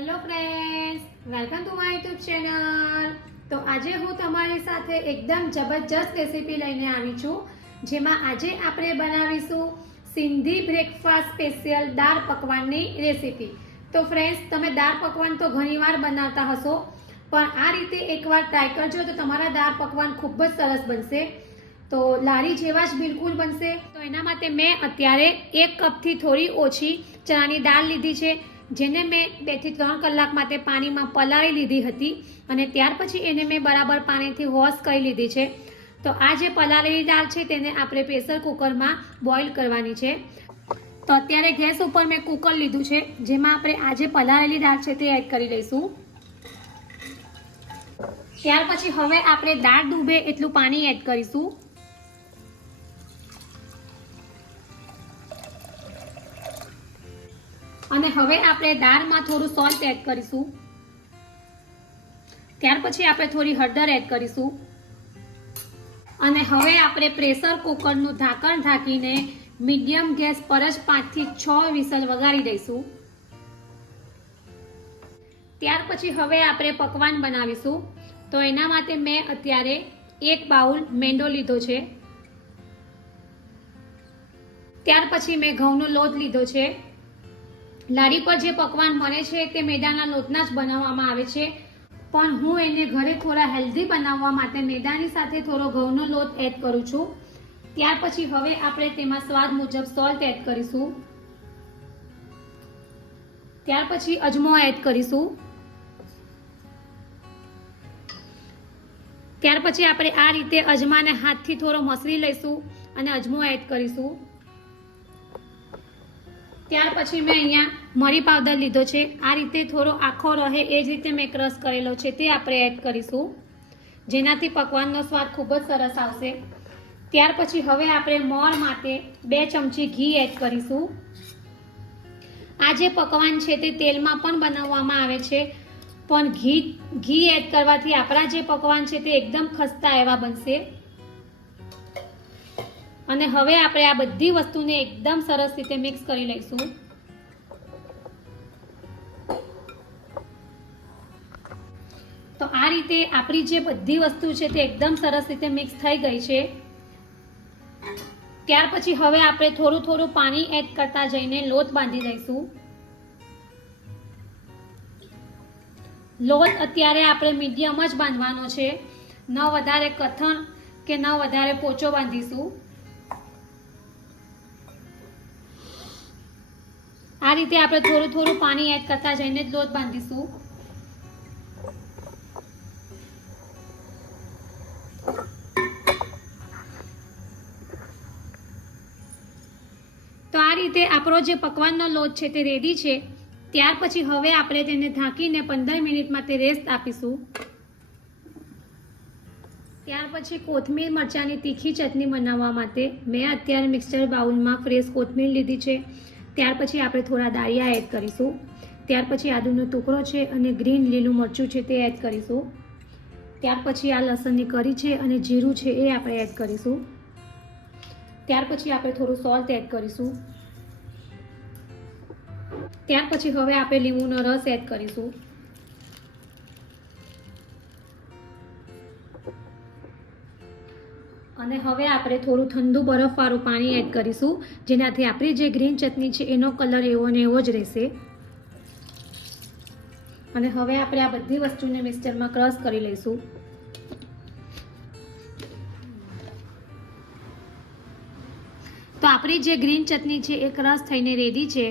Hello friends, welcome to my YouTube channel. તો આજે હું તમારી સાથે એકદમ જબરજસ્ત રેસીપી લઈને આવી છું, જેમાં આજે આપણે બનાવીશું સિંધી બ્રેકફાસ્ટ સ્પેશિયલ દાળ પકવાનની રેસીપી। તો ફ્રેન્ડ્સ, તમે દાળ પકવાન તો ઘણીવાર બનાવતા હશો, પણ આ રીતે એકવાર ટ્રાય કરજો તો તમારા દાળ પકવાન ખૂબ જ સરસ બનશે। તો લારી જેવા જ બિલકુલ બનશે। તો એના માટે મેં અત્યારે 1 કપથી થોડી ઓછી ચણાની દાળ લીધી છે, જેને મેં 2 થી 3 કલાક માટે પાણીમાં પલાળી લીધી હતી અને ત્યાર પછી એને મેં બરાબર પાણીથી વોશ કરી લીધી છે। તો આ જે પલાળેલી દાળ છે તેને આપણે પ્રેશર કુકરમાં બોઇલ કરવાની છે। તો અત્યારે ગેસ ઉપર મેં કુકર લીધું છે, જેમાં આપણે આ જે પલાળેલી દાળ છે તે એડ કરી લઈશું। ત્યાર પછી હવે આપણે દાળ ડૂબે એટલું પાણી એડ કરીશું અને હવે આપણે દાળમાં થોડું સોલ્ટ એડ કરીશું। ત્યાર પછી આપણે થોડી હળદર એડ કરીશું અને હવે આપણે પ્રેશર કુકરનું ઢાંકણ ઢાંકીને મીડિયમ ગેસ પર જ 5 થી 6 વિસલ વગાડી દઈશું। ત્યાર પછી હવે આપણે પકવાન બનાવીશું। તો એના માટે મેં અત્યારે 1 બાઉલ મેંદો લીધો છે। ત્યાર પછી મેં ઘઉંનો લોટ લીધો છે। લારી પર જે પકવાન મળે છે તે મેદાના લોટના જ બનાવવામાં આવે છે, પણ હું એને ઘરે થોડા હેલ્ધી બનાવવા માટે મેદાની સાથે થોડો ઘઉંનો લોટ એડ કરું છું। ત્યાર પછી હવે આપણે તેમાં સ્વાદ મુજબ સોલ્ટ એડ કરીશું। ત્યાર પછી અજમો એડ કરીશું। ત્યાર પછી આપણે આ રીતે અજમાને હાથથી થોડો મસળી લઈશું અને અજમો એડ કરીશું। ત્યાર પછી મેં અહીંયા મરી પાવડર લીધો છે, આ રીતે થોડો આખો રહે એ જ રીતે મેં ક્રશ કરેલો છે તે આપણે એડ કરીશું, જેનાથી પકવાનનો સ્વાદ ખૂબ જ સરસ આવશે। ત્યાર પછી હવે આપણે મોણ માટે 2 ચમચી ઘી એડ કરીશું। આ જે પકવાન છે તે તેલમાં પણ બનાવવામાં આવે છે, પણ ઘી એડ કરવાથી આપણા જે પકવાન છે તે એકદમ ખસ્તા એવા બનશે। અને હવે આપણે આ બધી વસ્તુને એકદમ સરસ રીતે મિક્સ કરી લઈશું। તો આ રીતે આપણી જે બધી વસ્તુ છે તે એકદમ સરસ રીતે મિક્સ થઈ ગઈ છે। ત્યાર પછી હવે આપણે થોડું થોડું પાણી એડ કરતા જઈને લોટ બાંધી દઈશું। લોટ અત્યારે આપણે મીડિયમ જ બાંધવાનો છે, ન વધારે કઠણ કે ન વધારે પોચો બાંધીશું। આ રીતે આપણે થોડું થોડું પાણી એડ કરતા જઈને જ લોટ બાંધીશું। તો આ રીતે આપણો જે પકવાનનો લોટ છે તે રેડી છે। ત્યાર પછી હવે આપણે તેને ઢાંકીને 15 મિનિટ માટે રેસ્ટ આપીશું। ત્યાર પછી કોથમીર મરચાંની તીખી ચટણી બનાવવા માટે મેં અત્યારે મિક્સર બાઉલમાં ફ્રેશ કોથમીર લીધી છે। ત્યાર પછી આપણે થોડા દાળિયા એડ કરીશું। ત્યાર પછી આદુનો ટુકડો છે અને ગ્રીન લીલું મરચું છે તે એડ કરીશું। ત્યાર પછી આ લસણની કળી છે અને જીરું છે એ આપણે એડ કરીશું। ત્યાર પછી આપણે થોડું સોલ્ટ એડ કરીશું। ત્યાર પછી હવે આપણે લીંબુનો રસ એડ કરીશું। અને હવે આપણે થોડું ઠંડુ બરફવાળું પાણી એડ કરીશું, જેનાથી આપણી જે ગ્રીન ચટણી છે એનો કલર એવો ને એવો જ રહેશે। અને હવે આપણે આ બધી વસ્તુને મિક્સરમાં ક્રશ કરી લઈશું। તો આપણી જે ગ્રીન ચટણી છે એ ક્રશ થઈને રેડી છે।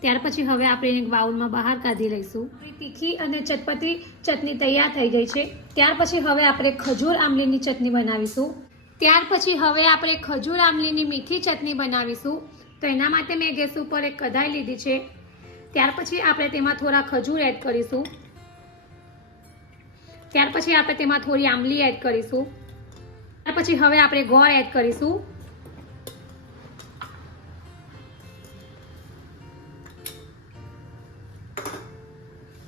ત્યાર પછી હવે આપણે એક બાઉલમાં બહાર કાઢી લઈશું। તીખી અને ચટપટી ચટણી તૈયાર થઈ ગઈ છે। ત્યાર પછી હવે આપણે ખજૂર આમલીની ચટણી બનાવીશું। ત્યાર પછી હવે આપણે ખજૂર આમલીની મીઠી ચટણી બનાવીશું। તો એના માટે મેં ગેસ ઉપર એક કઢાઈ લીધી છે। ત્યાર પછી આપણે તેમાં થોડા ખજૂર એડ કરીશું। ત્યાર પછી આપણે તેમાં થોડી આમલી એડ કરીશું। ત્યાર પછી હવે આપણે ગોળ એડ કરીશું।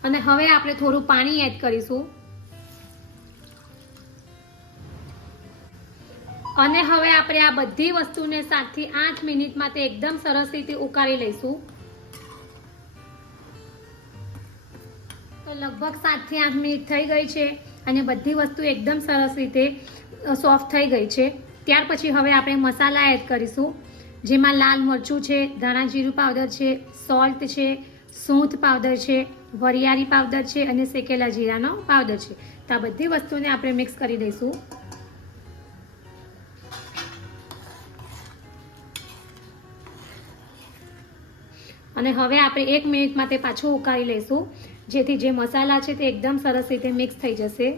અને હવે આપણે થોડું પાણી એડ કરીશું અને હવે આપણે આ બધી વસ્તુને 7 થી 8 મિનિટ માટે એકદમ સરસ રીતે ઉકાળી લઈશું। તો લગભગ 7 થી 8 મિનિટ થઈ ગઈ છે અને બધી વસ્તુ એકદમ સરસ રીતે સોફ્ટ થઈ ગઈ છે. ત્યાર પછી હવે આપણે મસાલા એડ કરીશું, જેમાં લાલ મરચું છે, ધાણા જીરું પાવડર છે, સોલ્ટ છે, સૂંઠ પાવડર છે, વરિયાળી પાવડર છે અને શેકેલા જીરાનો પાવડર છે. તો આ બધી વસ્તુને આપણે મિક્સ કરી દઈશું. અને હવે આપણે 1 મિનિટ માટે પાછું ઉકાળી લઈશું, જેથી જે મસાલા છે તે એકદમ સરસ રીતે મિક્સ થઈ જશે.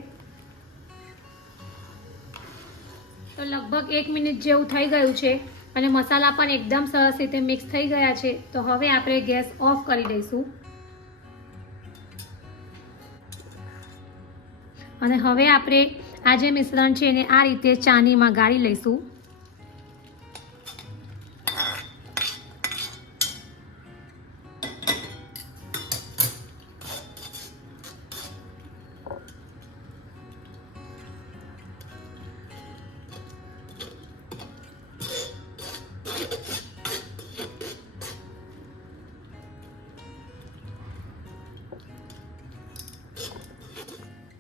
તો લગભગ 1 મિનિટ જેવું થઈ ગયું છે અને મસાલા પણ એકદમ સરસ રીતે મિક્સ થઈ ગયા છે. તો હવે આપણે ગેસ ઓફ કરી દઈશું અને હવે આપણે આ જે મિશ્રણ છે એને આ રીતે ચાળણીમાં ગાળી લઈશું.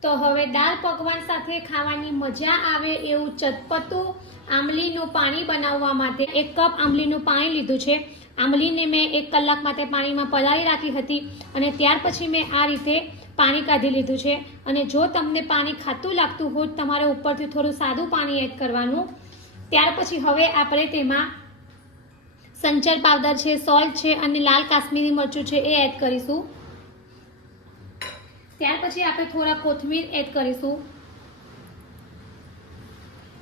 તો હવે દાળ પકવાન સાથે ખાવાની મજા આવે એવું ચટપટું આંબલીનું પાણી બનાવવા માટે 1 કપ આંબલીનું પાણી લીધું છે. આંબલીને મેં 1 કલાક માટે પાણીમાં પલાળી રાખી હતી અને ત્યાર પછી મેં આ રીતે પાણી કાઢી લીધું છે. અને જો તમને પાણી ખાતું લાગતું હોય તો તમારે ઉપરથી થોડું સાદું પાણી એડ કરવાનું. ત્યાર પછી હવે આપણે તેમાં સંચર પાવડર છે, સોલ્ટ છે અને લાલ કાશ્મીરી મરચું છે એ એડ કરીશું. ત્યાર પછી આપણે થોડા કોથમીર એડ કરીશું.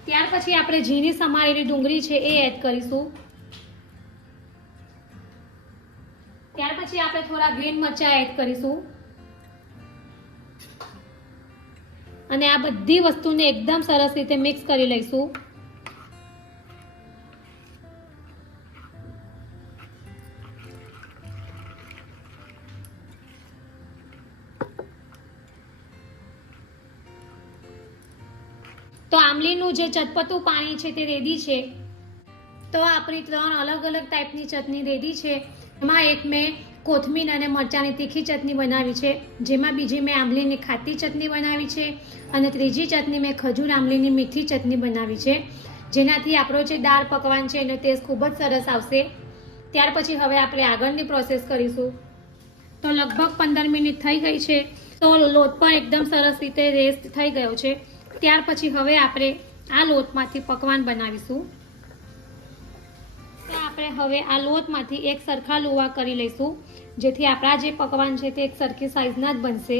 ત્યાર પછી આપણે ઝીણી સમારેલી ડુંગળી છે એ એડ કરીશું. ત્યાર પછી આપણે થોડા ગ્રીન મરચાં એડ કરીશું અને આ બધી વસ્તુને એકદમ સરસ રીતે મિક્સ કરી લઈશું. તો આંબલીનું જે ચટપટું પાણી છે તે રેડી છે. તો આપણી 3 અલગ અલગ ટાઈપની ચટણી રેડી છે. એમાં એક મેં કોથમીર અને મરચાંની તીખી ચટણી બનાવી છે, જેમાં બીજી મેં આંબલીની ખાટી ચટણી બનાવી છે અને ત્રીજી ચટણી મેં ખજૂર આંબલીની મીઠી ચટણી બનાવી છે, જેનાથી આપણો જે દાળ પકવાન છે એનો ટેસ્ટ ખૂબ જ સરસ આવશે. ત્યાર પછી હવે આપણે આગળની પ્રોસેસ કરીશું. તો લગભગ 15 મિનિટ થઈ ગઈ છે. તો લોટ પણ એકદમ સરસ રીતે રેસ્ટ થઈ ગયો છે. ત્યાર પછી હવે આપણે આ લોટમાંથી પકવાન બનાવીશું. તો આપણે હવે આ લોટમાંથી એક સરખા લુવા કરી લઈશું, જેથી આપણા જે પકવાન છે તે એક સરખી સાઈઝના જ બનશે.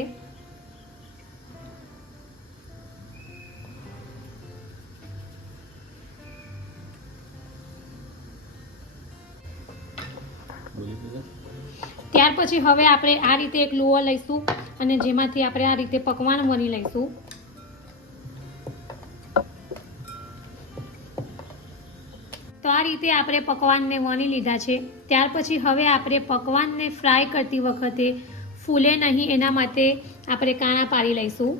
ત્યાર પછી હવે આપણે આ રીતે એક લુવો લઈશું અને જેમાંથી આપણે આ રીતે પકવાન વણી લઈશું. તો આ રીતે આપણે પકવાનને વણી લીધા છે. ત્યાર પછી હવે આપણે પકવાનને ફ્રાય કરતી વખતે ફૂલે નહીં એના માટે આપણે કાણા પાડી લઈશું.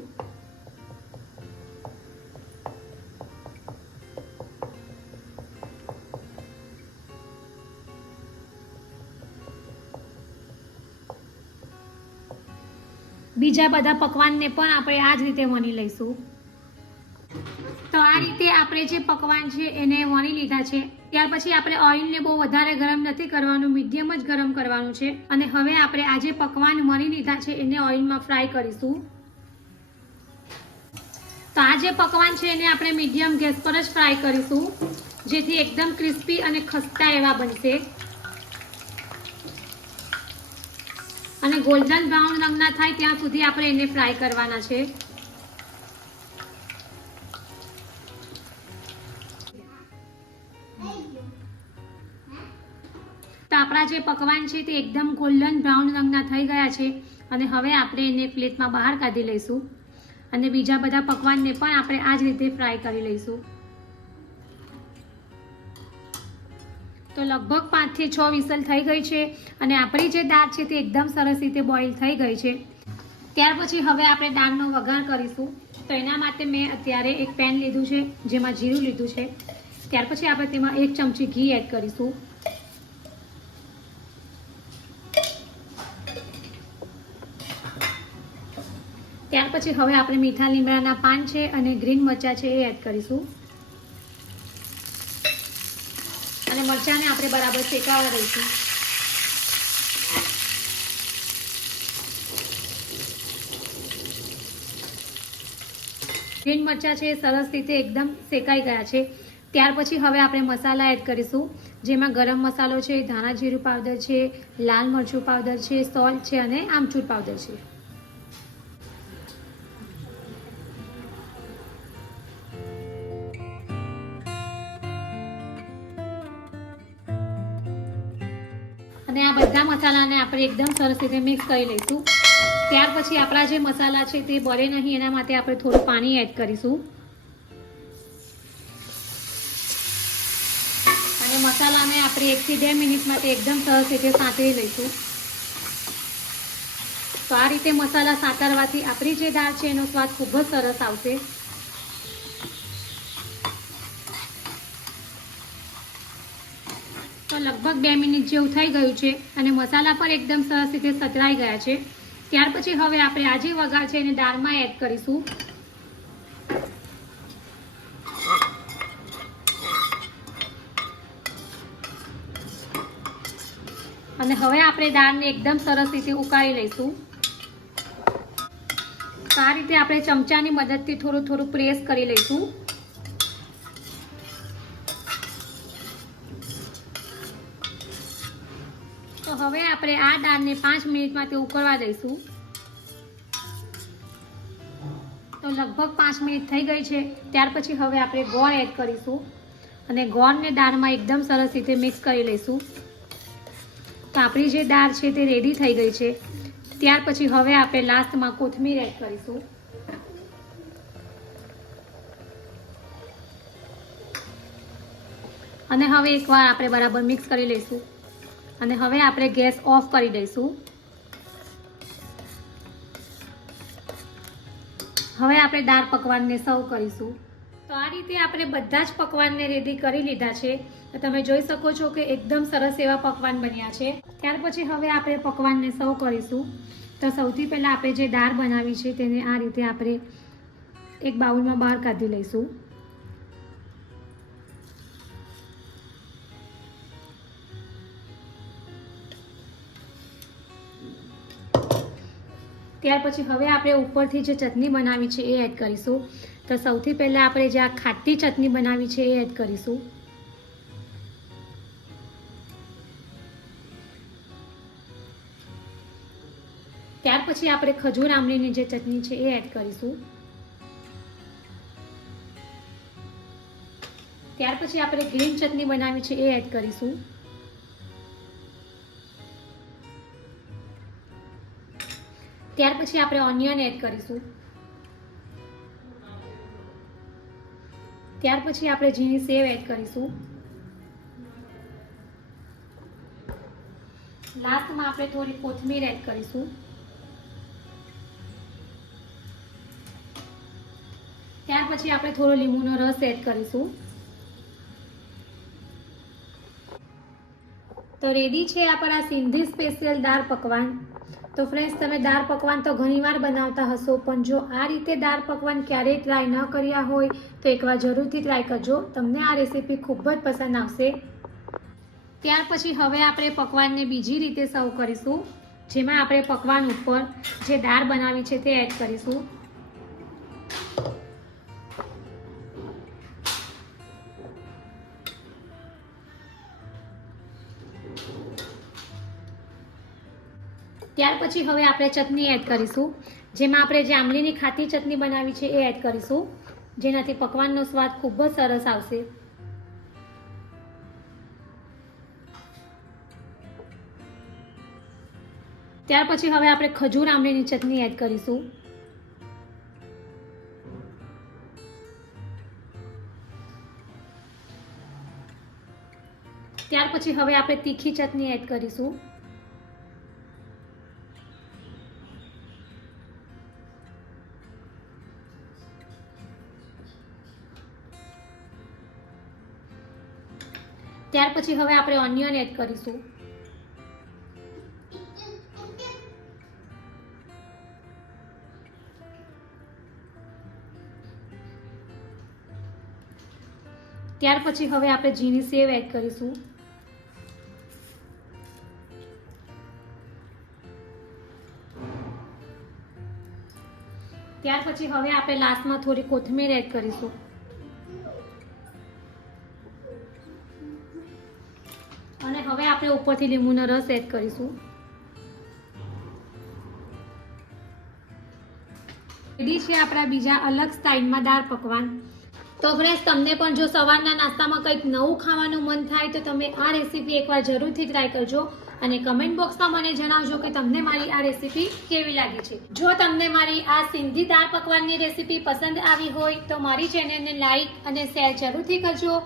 બીજા બધા પકવાનને પણ આપણે આ જ રીતે વણી લઈશું. તો આ રીતે આપણે જે પકવાન છે એને વણી લીધા છે. ત્યાર પછી આપણે ઓઇલને બહુ વધારે ગરમ નથી કરવાનું, મીડિયમ જ ગરમ કરવાનું છે. અને હવે આપણે આ જે પકવાન વણી લીધા છે એને ઓઇલમાં ફ્રાય કરીશું. તો આ જે પકવાન છે એને આપણે મીડિયમ ગેસ પર જ ફ્રાય કરીશું, જેથી એકદમ ક્રિસ્પી અને ખસ્તા એવા બનશે. અને ગોલ્ડન બ્રાઉન રંગના થાય ત્યાં સુધી આપણે એને ફ્રાય કરવાના છે. તો આપણા જે પકવાન છે તે એકદમ ગોલ્ડન બ્રાઉન રંગના થઈ ગયા છે અને હવે આપણે એને પ્લેટમાં બહાર કાઢી લઈશું અને બીજા બધા પકવાનને પણ આપણે આ જ રીતે ફ્રાય કરી લઈશું. તો લગભગ 5 થી 6 વિસલ થઈ ગઈ છે અને આપણી જે દાળ છે તે એકદમ સરસ રીતે બોઇલ થઈ ગઈ છે. ત્યાર પછી હવે આપણે દાળનો વઘાર કરીશું. તો એના માટે મેં અત્યારે એક પેન લીધું છે, જેમાં જીરું લીધું છે. ત્યાર પછી આપણે તેમાં 1 ચમચી ઘી એડ કરીશું. પછી હવે આપણે મીઠા લીમડાના પાન છે અને ગ્રીન મરચાં છે એ એડ કરીશું અને મરચાંને આપણે બરાબર શેકાવા દઈશું. ગ્રીન મરચાં છે સરસ રીતે એકદમ શેકાઈ ગયા છે. ત્યાર પછી હવે આપણે મસાલા એડ કરીશું, જેમાં ગરમ મસાલો છે, ધાણા જીરું પાવડર છે, લાલ મરચું પાવડર છે, સોલ્ટ છે અને આમચૂર પાવડર છે. અને આ બધા મસાલાને આપણે એકદમ સરસ રીતે મિક્સ કરી લઈશું. ત્યાર પછી આપણા જે મસાલા છે તે બળે નહીં એના માટે આપણે થોડું પાણી એડ કરીશું અને મસાલાને આપણે 1 થી 2 મિનિટ માટે એકદમ સરસ રીતે સાંતળી લઈશું. તો આ રીતે મસાલા સાંતળવાથી આપણી જે દાળ છે એનો સ્વાદ ખૂબ જ સરસ આવશે. તો લગભગ 2 મિનિટ જેવું થઈ ગયું છે અને મસાલા પણ એકદમ સરસ રીતે સતરાઈ ગયા છે. ત્યાર પછી હવે આપણે આ જે વઘાર છે એને દાળમાં એડ કરીશું. અને હવે આપણે દાળને એકદમ સરસ રીતે ઉકાળી લઈશું. તો આ રીતે આપણે ચમચાની મદદથી થોડું થોડું પ્રેસ કરી લઈશું. તો હવે આપણે આ દાળને 5 મિનિટ માટે ઉકળવા દઈશું. તો લગભગ 5 મિનિટ થઈ ગઈ છે. ત્યાર પછી હવે આપણે ગોળ એડ કરીશું અને ગોળને દાળમાં એકદમ સરસ રીતે મિક્સ કરી લઈશું. તો આપણી જે દાળ છે તે રેડી થઈ ગઈ છે. ત્યાર પછી હવે આપણે લાસ્ટમાં કોથમીર એડ કરીશું. અને હવે એકવાર આપણે બરાબર મિક્સ કરી લઈશું અને હવે આપણે ગેસ ઓફ કરી દઈશું. હવે આપણે દાળ પકવાનને સર્વ કરીશું. તો આ રીતે આપણે બધા જ પકવાનને રેડી કરી લીધા છે. તો તમે જોઈ શકો છો કે એકદમ સરસ એવા પકવાન બન્યા છે. ત્યાર પછી હવે આપણે પકવાનને સર્વ કરીશું. તો સૌથી પહેલાં આપણે જે દાળ બનાવી છે તેને આ રીતે આપણે એક બાઉલમાં બહાર કાઢી લઈશું. ત્યાર પછી હવે આપણે ઉપરથી જે ચટણી બનાવી છે એ એડ કરીશું. તો સૌથી પહેલાં આપણે જે આ ખાટી ચટણી બનાવી છે એ એડ કરીશું. ત્યાર પછી આપણે ખજૂર આમલીની જે ચટણી છે એ એડ કરીશું. ત્યાર પછી આપણે ગ્રીન ચટણી બનાવી છે એ એડ કરીશું. ત્યાર પછી આપણે ઓનિયન એડ કરીશું. ત્યાર પછી આપણે ઝીણી સેવ એડ કરીશું. લાસ્ટમાં આપણે થોડી કોથમીર એડ કરીશું. ત્યાર પછી આપણે થોડો લીંબુનો રસ એડ કરીશું. તો રેડી છે આપણા સિંધી સ્પેશિયલ દાળ પકવાન. તો ફ્રેન્ડ્સ, તમે દાળ પકવાન તો ઘણીવાર બનાવતા હશો, પણ જો આ રીતે દાળ પકવાન ક્યારેય ટ્રાય ન કર્યા હોય તો એકવાર જરૂરથી ટ્રાય કરજો. તમને આ રેસીપી ખૂબ જ પસંદ આવશે. ત્યાર પછી હવે આપણે પકવાનને બીજી રીતે સર્વ કરીશું, જેમાં આપણે પકવાન ઉપર જે દાળ બનાવી છે તે એડ કરીશું. ત્યાર પછી હવે આપણે ચટણી એડ કરીશું, જેમાં આપણે જે આમલીની ખાટી ચટણી બનાવી છે એ એડ કરીશું, જેનાથી પકવાનનો સ્વાદ ખૂબ જ સરસ આવશે. ત્યાર પછી હવે આપણે ખજૂર આમલીની ચટણી એડ કરીશું. ત્યાર પછી હવે આપણે તીખી ચટણી એડ કરીશું. ત્યાર પછી હવે આપણે ઓનિયન એડ કરીશું. ત્યાર પછી હવે આપણે ઝીણી સેવ એડ કરીશું. ત્યાર પછી હવે આપણે લાસ્ટમાં થોડી કોથમીર એડ કરીશું. અને હવે આપણે ઉપરથી લીંબુનો રસ એડ કરીશું. રેડી છે આપણા બીજા અલગ સ્ટાઇલમાં દાળ પકવાન. તો ફ્રેન્ડ્સ, તમને પણ જો સવારના નાસ્તામાં કંઈક નવું ખાવાનું મન થાય તો તમે આ રેસીપી એકવાર જરૂરથી ટ્રાય કરજો અને કમેન્ટ બોક્સમાં મને જણાવજો કે તમને મારી આ રેસીપી કેવી લાગી છે. જો તમને મારી આ સિંધી દાળ પકવાનની રેસીપી પસંદ આવી હોય તો મારી ચેનલને લાઈક અને શેર જરૂરથી કરજો.